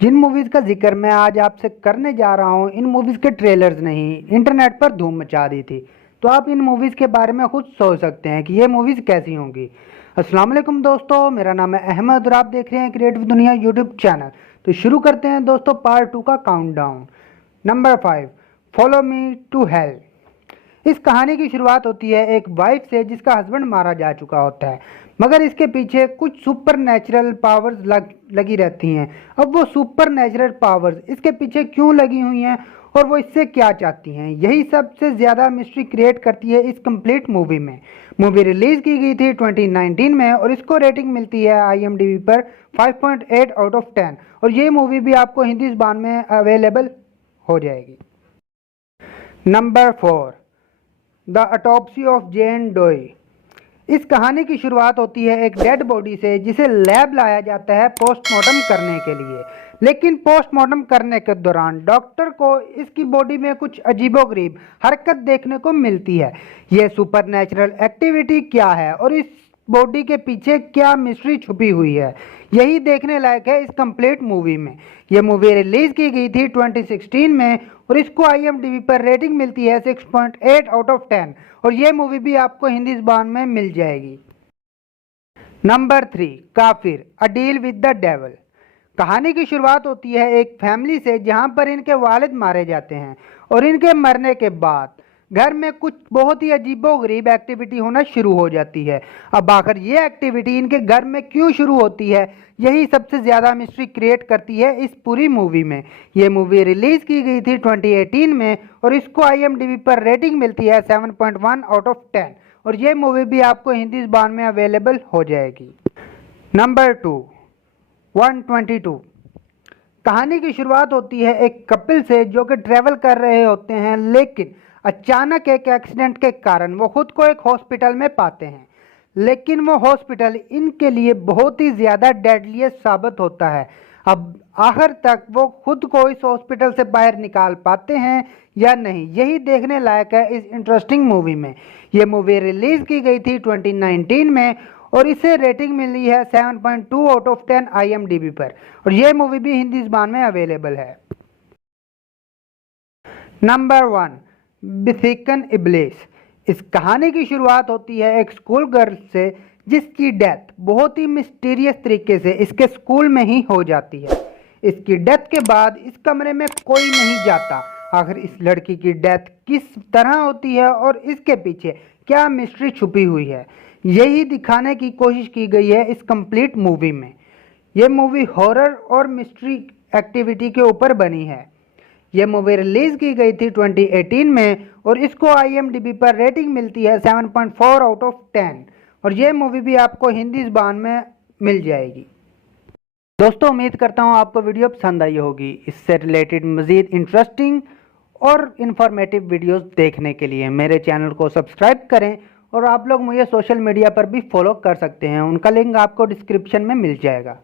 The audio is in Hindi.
जिन मूवीज़ का जिक्र मैं आज आपसे करने जा रहा हूँ, इन मूवीज़ के ट्रेलर्स नहीं इंटरनेट पर धूम मचा दी थी। तो आप इन मूवीज़ के बारे में खुद सोच सकते हैं कि ये मूवीज़ कैसी होंगी। अस्सलाम वालेकुम दोस्तों, मेरा नाम है अहमद और आप देख रहे हैं क्रिएटिव दुनिया यूट्यूब चैनल। तो शुरू करते हैं दोस्तों पार्ट 2 का countdown. Number 5, follow me to hell. इस कहानी की शुरुआत होती है एक वाइफ से जिसका हस्बैंड मारा जा चुका होता है, मगर इसके पीछे कुछ सुपर नेचुरल पावर्स लगी रहती हैं। अब वो सुपर नेचुरल पावर्स इसके पीछे क्यों लगी हुई हैं और वो इससे क्या चाहती हैं, यही सबसे ज़्यादा मिस्ट्री क्रिएट करती है इस कंप्लीट मूवी में। मूवी रिलीज़ की गई थी 2019 में और इसको रेटिंग मिलती है IMDb पर 5.8 आउट ऑफ 10 और ये मूवी भी आपको हिंदी ज़बान में अवेलेबल हो जाएगी। नंबर 4, द ऑटोप्सी ऑफ जेन डोई। इस कहानी की शुरुआत होती है एक डेड बॉडी से जिसे लैब लाया जाता है पोस्टमार्टम करने के लिए, लेकिन पोस्टमार्टम करने के दौरान डॉक्टर को इसकी बॉडी में कुछ अजीबोगरीब हरकत देखने को मिलती है। यह सुपरनैचुरल एक्टिविटी क्या है और इस बॉडी के पीछे क्या मिस्ट्री छुपी हुई है, यही देखने लायक है इस कंप्लीट मूवी में। यह मूवी रिलीज की गई थी 2016 में और इसको IMDb पर रेटिंग मिलती है 6.8 आउट ऑफ 10 और यह मूवी भी आपको हिंदी ज़बान में मिल जाएगी। नंबर 3, काफिर, a deal with the devil. कहानी की शुरुआत होती है एक फैमिली से जहां पर इनके वालिद मारे जाते हैं और इनके मरने के बाद घर में कुछ बहुत ही अजीबोगरीब एक्टिविटी होना शुरू हो जाती है। अब आखिर ये एक्टिविटी इनके घर में क्यों शुरू होती है, यही सबसे ज़्यादा मिस्ट्री क्रिएट करती है इस पूरी मूवी में। ये मूवी रिलीज़ की गई थी 2018 में और इसको IMDb पर रेटिंग मिलती है 7.1 आउट ऑफ 10 और ये मूवी भी आपको हिंदी ज़बान में अवेलेबल हो जाएगी। नंबर 2, 122। कहानी की शुरुआत होती है एक कपल से जो कि ट्रैवल कर रहे होते हैं, लेकिन अचानक एक एक्सीडेंट के कारण वो खुद को एक हॉस्पिटल में पाते हैं, लेकिन वो हॉस्पिटल इनके लिए बहुत ही ज़्यादा डेडलियस्ट साबित होता है। अब आखिर तक वो खुद को इस हॉस्पिटल से बाहर निकाल पाते हैं या नहीं, यही देखने लायक है इस इंटरेस्टिंग मूवी में। ये मूवी रिलीज़ की गई थी 2019 में और इसे रेटिंग मिली है 7.2 आउट ऑफ 10 IMDb पर और यह मूवी भी हिंदी ज़बान में अवेलेबल है। नंबर 1, बिथिकन इब्लिस। इस कहानी की शुरुआत होती है एक स्कूल गर्ल से जिसकी डेथ बहुत ही मिस्टीरियस तरीके से इसके स्कूल में ही हो जाती है। इसकी डेथ के बाद इस कमरे में कोई नहीं जाता। आखिर इस लड़की की डेथ किस तरह होती है और इसके पीछे क्या मिस्ट्री छुपी हुई है, यही दिखाने की कोशिश की गई है इस कंप्लीट मूवी में। यह मूवी हॉरर और मिस्ट्री एक्टिविटी के ऊपर बनी है। यह मूवी रिलीज़ की गई थी 2018 में और इसको IMDb पर रेटिंग मिलती है 7.4 आउट ऑफ 10 और यह मूवी भी आपको हिंदी ज़बान में मिल जाएगी। दोस्तों, उम्मीद करता हूँ आपको वीडियो पसंद आई होगी। इससे रिलेटेड मज़ीद इंटरेस्टिंग और इन्फॉर्मेटिव वीडियोस देखने के लिए मेरे चैनल को सब्सक्राइब करें और आप लोग मुझे सोशल मीडिया पर भी फॉलो कर सकते हैं, उनका लिंक आपको डिस्क्रिप्शन में मिल जाएगा।